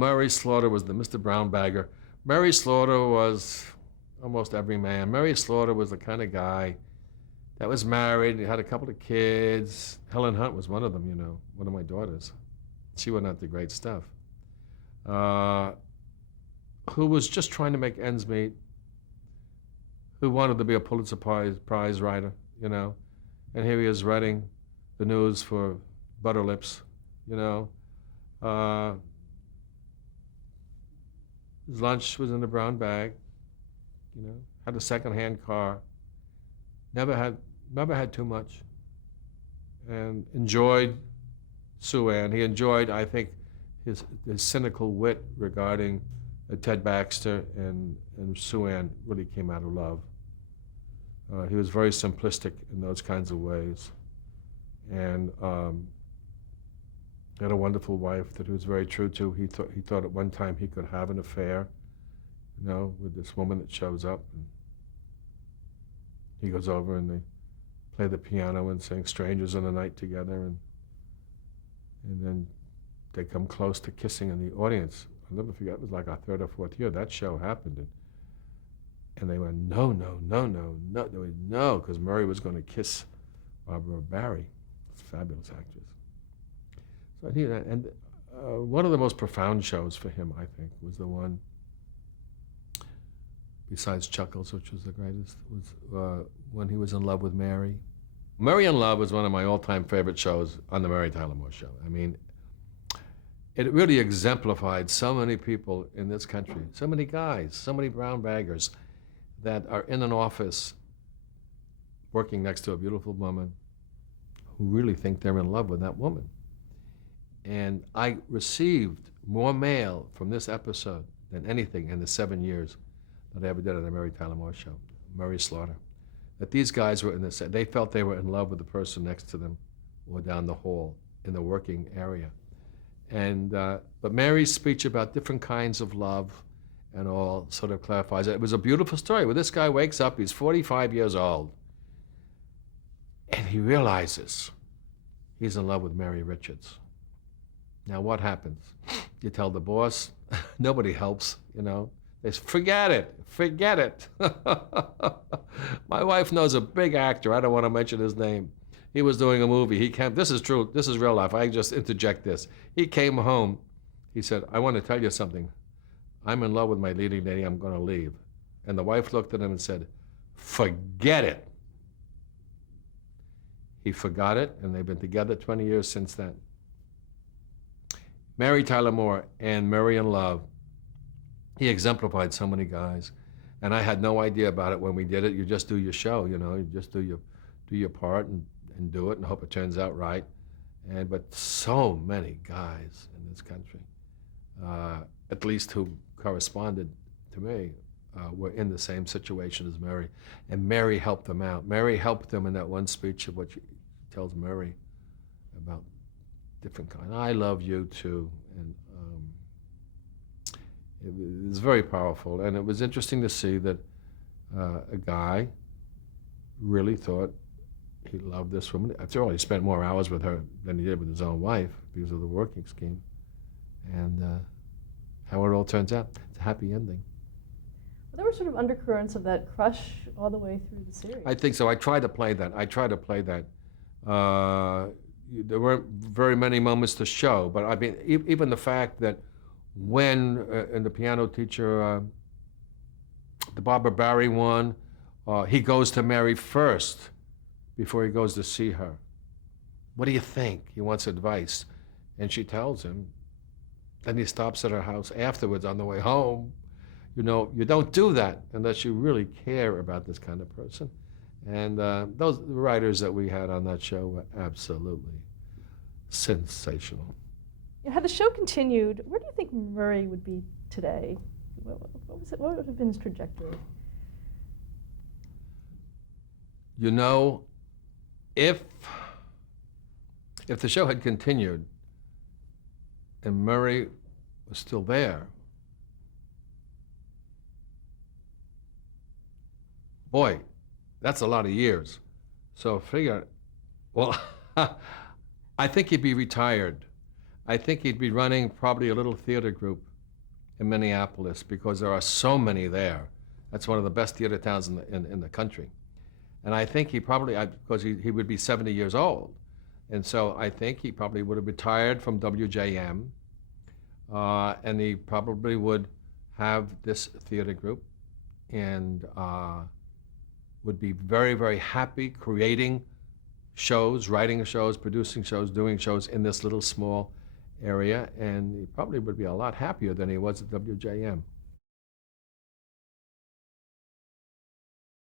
Murray Slaughter was the Mr. Brown bagger. Murray Slaughter was almost every man. Murray Slaughter was the kind of guy that was married, he had a couple of kids. Helen Hunt was one of them, one of my daughters. She went on to great stuff. Who was just trying to make ends meet, who wanted to be a Pulitzer Prize writer, and here he is writing the news for Butterlips, his lunch was in a brown bag, had a second-hand car, never had too much, and enjoyed Sue Ann. He enjoyed, I think, his cynical wit regarding Ted Baxter and Sue Ann really came out of love. He was very simplistic in those kinds of ways, and had a wonderful wife that he was very true to. He thought at one time he could have an affair, with this woman that shows up. And he goes over and they play the piano and sing "Strangers in the Night" together, and then they come close to kissing in the audience. I'll never forget. It was like our third or fourth year that show happened, and they went no, because Murray was going to kiss Barbara Barry, this fabulous actress. So I think that, and one of the most profound shows for him, I think, was the one, besides Chuckles, which was the greatest, was when he was in love with Mary. Mary in Love was one of my all-time favorite shows on the Mary Tyler Moore Show. I mean, it really exemplified so many people in this country, so many guys, so many brown baggers that are in an office working next to a beautiful woman who really think they're in love with that woman. And I received more mail from this episode than anything in the 7 years that I ever did on the Mary Tyler Moore Show, Murray Slaughter. That these guys were they felt they were in love with the person next to them or down the hall in the working area. And but Mary's speech about different kinds of love and all sort of clarifies it. It was a beautiful story where this guy wakes up, he's 45 years old, and he realizes he's in love with Mary Richards. Now what happens? You tell the boss, nobody helps, They say, forget it. My wife knows a big actor, I don't want to mention his name. He was doing a movie, this is true, this is real life, I just interject this. He came home, he said, I want to tell you something. I'm in love with my leading lady, I'm going to leave. And the wife looked at him and said, forget it. He forgot it, and they've been together 20 years since then. Mary Tyler Moore and Murray in Love, he exemplified so many guys. And I had no idea about it when we did it. You just do your show, you just do your part and do it and hope it turns out right. But so many guys in this country, at least who corresponded to me, were in the same situation as Mary. And Mary helped them out. Mary helped them in that one speech of what she tells Murray about different kind. I love you too. And it was very powerful. And it was interesting to see that a guy really thought he loved this woman. After all, he spent more hours with her than he did with his own wife because of the working scheme. And how it all turns out, it's a happy ending. Well, there were sort of undercurrents of that crush all the way through the series. I think so. I tried to play that. There weren't very many moments to show, but I mean, even the fact that when in the piano teacher, the Barbara Barry one, he goes to Mary first before he goes to see her. What do you think? He wants advice. And she tells him. Then he stops at her house afterwards on the way home. You don't do that unless you really care about this kind of person. And those writers that we had on that show were absolutely sensational. Had the show continued, where do you think Murray would be today? What would have been his trajectory? If the show had continued and Murray was still there, boy, that's a lot of years. So figure, well, I think he'd be retired. I think he'd be running probably a little theater group in Minneapolis because there are so many there. That's one of the best theater towns in the country. And I think he probably, because he would be 70 years old, and so I think he probably would have retired from WJM, and he probably would have this theater group and would be very, very happy creating shows, writing shows, producing shows, doing shows in this little small area, and he probably would be a lot happier than he was at WJM.